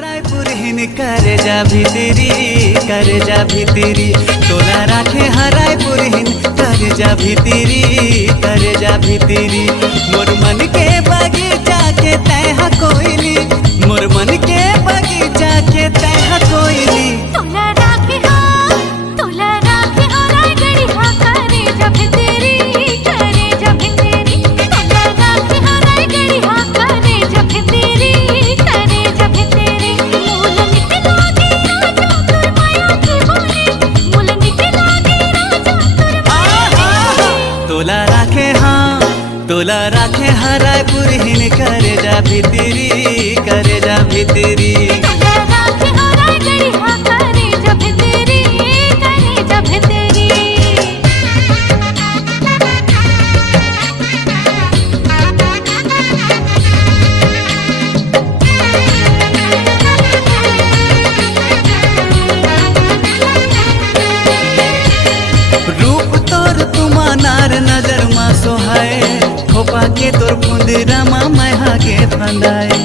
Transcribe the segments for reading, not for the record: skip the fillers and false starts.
रायपुर हिन करे जा भीतरी तोला राखे रायपुर हिन करे जा भीतरी मोर मन के बगीचा के तैहा कोइली मोर मन के बगीचा के तैहा कोइली तोला राखे रायगढ़ी हा करे जा भीतरी तोला राखे रायगढ़ी हा करे जा भीतरी मूलन के लागे राजा तोर माया के बोले मूलन के लागे राजा तोर माया के तोला राखे रायपुर हिन करे जा भीतरी तोला राखे रायगढ़ी हा करे जा भीतरी रूप तोर तुमा नार नजर मा सोहाए खोपा के तोर फुंदरा मा मैहा के फंदाए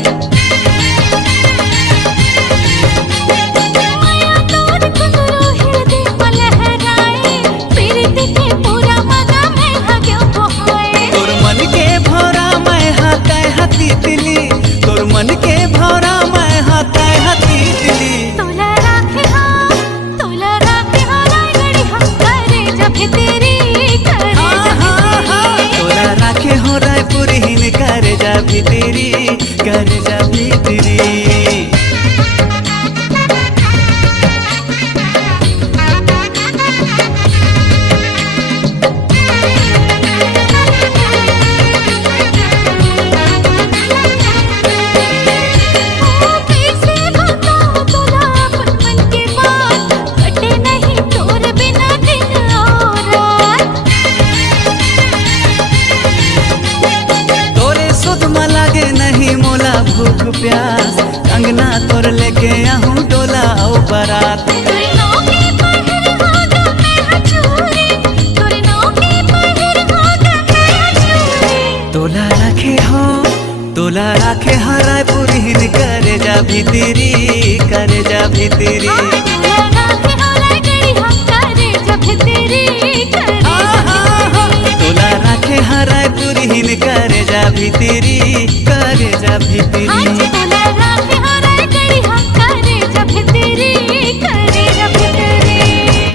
माया तोर कुंदरू हृदय में लहराए प्रीति के पूरा मजा में हग्यो बहाए तोर मन के भौरा मैहा तैहा तितली तोर मन के भौरा मैहा तैहा तितली तोला राखे रायगढ़ी हा करे जा भीतरी तोला राखे हो रायपुर हिन करे जा भीतरी कैसे बताऊं तोला अपन मन के बात कटे नहीं तोर बिना दिन और रात तोरे सुध में लागे नहीं मोला भूख प्यास अंगना तोर लेके आहूं डोला औ बारात तोरे नौके पहिर होगा मैं हचूरी तोरे नौके पहिर होगा मैं हचूरी तोला राखे रायपुर हिन करे जा भीतरी तोला राखे रायगढ़ी हा करे जा भीतरी तोला राखे रायपुर हिन करे जा भीतरी आज